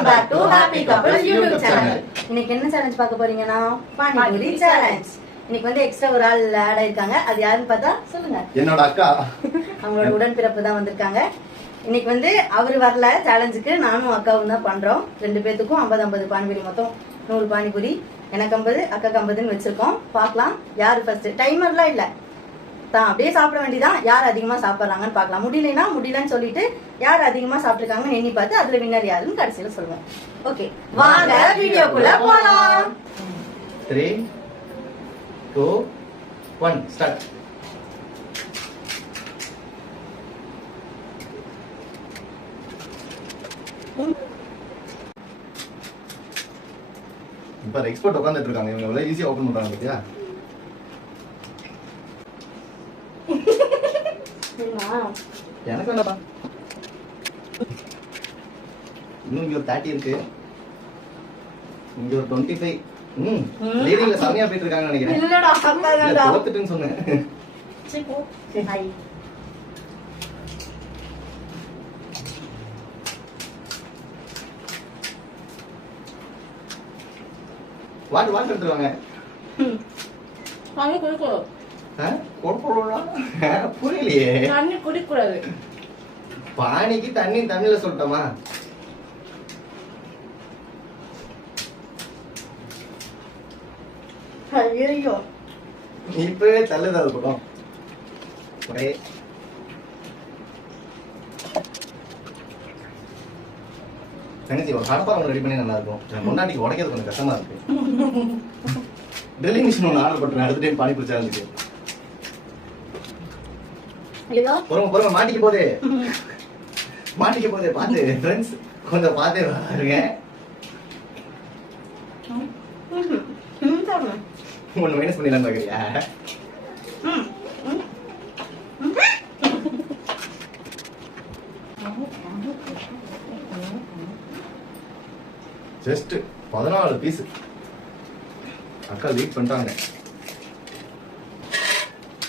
Welcome back to happy couples YouTube channel. இன்னைக்கு என்ன challenge பார்க்க போறீங்கன்னா பானிபூரி சேலஞ்ச். இன்னைக்கு வந்து எக்ஸ்ட்ரா ஒரு ஆள் ஆட் ஆயிருக்காங்க. அது யாருன்னு பார்த்தா சொல்லுங்க. என்னோட அக்கா. அவங்களோட உடன்பிறப்பு தான் வந்திருக்காங்க. இன்னைக்கு வந்து அவரு வரல சேலஞ்சுக்கு, நானும் அக்காவும் தான் பண்றோம். 2 பேத்துக்கும் 50 பானிபூரி, மொத்தம் 100 பானிபூரி. எனக்கு 50 அக்காக்கு 50ன்னு வச்சிருக்கோம். பார்க்கலாம் யாரு ஃபர்ஸ்ட். டைமர்லாம் இல்ல, தான் அப்படியே சாப்பிட வேண்டியதான். யார் அதிகமா சாப்பிடுறாங்கன்னு பார்க்கலாம். முடியலன்னா முடியலன்னு சொல்லிட்டு யார் அதிகமா சாப்பிட்டுருக்காங்கன்னு எண்ணி பார்த்து அதுல வின்னர் யாருன்னு கடைசியில சொல்லுவோம். ஓகே, வாங்க வீடியோக்குள்ள போலாம். 3 2 1 ஸ்டார்ட். இப்ப எக்ஸ்பர்ட் உட்கார்ந்துட்டு இருக்காங்க. இவங்க எவ்வளவு ஈஸியா ஓபன் பண்றாங்க பாத்தியா? எனக்கு என்னப்பா, இன்னும் இங்க ஒரு 30 இருக்கு, இங்க ஒரு 25. லீடிங்ல சமையா போயிட்டு இருக்காங்க நினைக்கிறேன். இல்லடா அக்கா தோத்துட்டுன்னு சொன்னேன். சரி போ. ஹாய். வாட்டு எடுத்துருவாங்க. தண்ணி குடிக்கூடாது. புரியலையே. தண்ணி குடிக்கூடாது. பானிக்கு தண்ணியில சொல்லிட்டோமா? ஐயோ இப்பவே தள்ளுதா இருக்கட்டும். தங்கச்சி ஒரு கடப்பாரம் ரெடி பண்ணி நல்லா இருக்கும். முன்னாடிக்கு உடைக்கிறது கொஞ்சம் கஷ்டமா இருக்கு. ட்ரில்லிங் மிஷின் ஒன்று ஆர்டர் பண்றேன். அடுத்த டைம் பானி பிடிச்சா இருந்துச்சு. பொறுங்க மாட்டிக்க போதே பாத்து ஃப்ரெண்ட்ஸ், கொஞ்சம் பாத்தே பாருங்க. ஒன்னு மைனஸ் பண்ணிடலாம் பாக்குறியா? ஜஸ்ட் 14 பீஸ் அக்கா வெயிட் பண்றாங்க.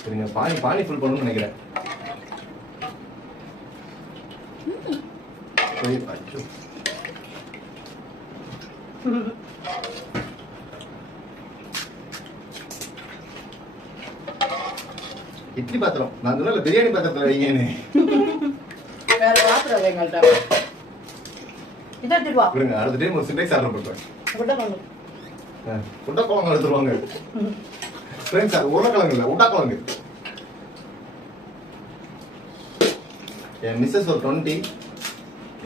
சரிங்க, பானி ஃபுல் பண்ணணும்னு நினைக்கிறேன். இட்லி பாத்திரம் நான் சொன்ன பிரியாணி பாத்திரத்துல வைங்கன்னு. வேற பாத்திரம் வைங்கள்ட்ட. இத எடுத்துவா. விடுங்க, அடுத்த டைம் ஒரு சிண்டெக்ஸ் ஆர்டர் பண்றேன். உருளைக்கிழங்கு எடுத்துருவாங்க ஃப்ரெண்ட்ஸ். அது உருளைக்கிழங்கு இல்ல, உருளைக்கிழங்கு. என் மிஸ்ஸஸ் ஒரு 20,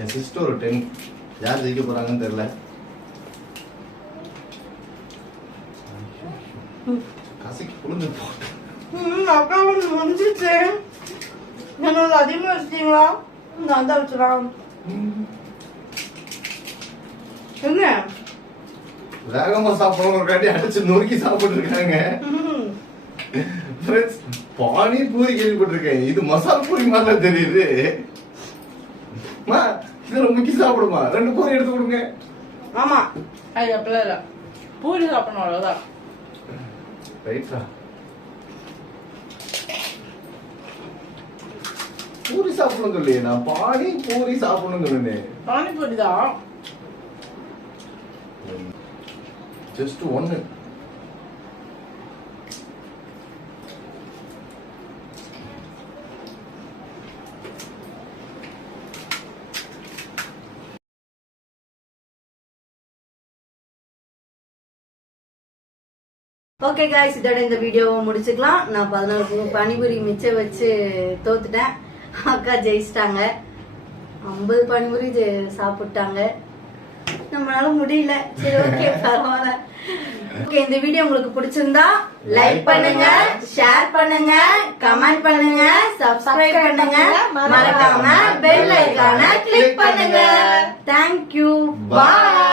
என் சிஸ்டர் ஒரு 10. யார் ஜெயிக்க போறாங்கன்னு தெரியல. கசிக்கு புரிஞ்சு போட்டு அக்கா வந்து முடிஞ்சிச்சு. என்னோட அதிகமா வச்சிட்டீங்களா? நான் தான் வச்சுக்கலாம். என்ன வேகமா சாப்பிடணும் அடிச்சு நொறுக்கி சாப்பிட்டு இருக்காங்க ஃப்ரெண்ட்ஸ். பானி பூரி கேள்விப்பட்டிருக்கேன், இது மசாலா பூரி மாதிரி தெரியுது. இதுல முக்கி சாப்பிடுமா? 2 பூரி எடுத்து கொடுங்க. ஆமா, அது அப்படிலாம் இல்ல, பூரி சாப்பிடணும் அவ்வளவுதான். ரைட்டா, பூரி சாப்பிடணும் சொல்லியே, நான் பானி பூரி சாப்பிடணும் சொன்னேன். பானிபூரி தான். ஜஸ்ட் 1. ஓகே காய்ஸ், இதோட இந்த வீடியோவை முடிச்சுக்கலாம். நான் 14 பானிபூரி மிச்சம் வச்சு தோத்துட்டேன். அக்கா ஜெயிச்சிட்டாங்க. 50 பானிபூரி சாப்பிட்டாங்க. நம்மளால முடியல. சரி, ஓகே, பரவாயில்ல. ஓகே, இந்த வீடியோ உங்களுக்கு பிடிச்சிருந்தா லைக் பண்ணுங்க, ஷேர் பண்ணுங்க, கமெண்ட் பண்ணுங்க, சப்ஸ்கிரைப் பண்ணுங்க, மறக்காம பெல் ஐகானை கிளிக் பண்ணுங்க. தேங்க்யூ, பாய்.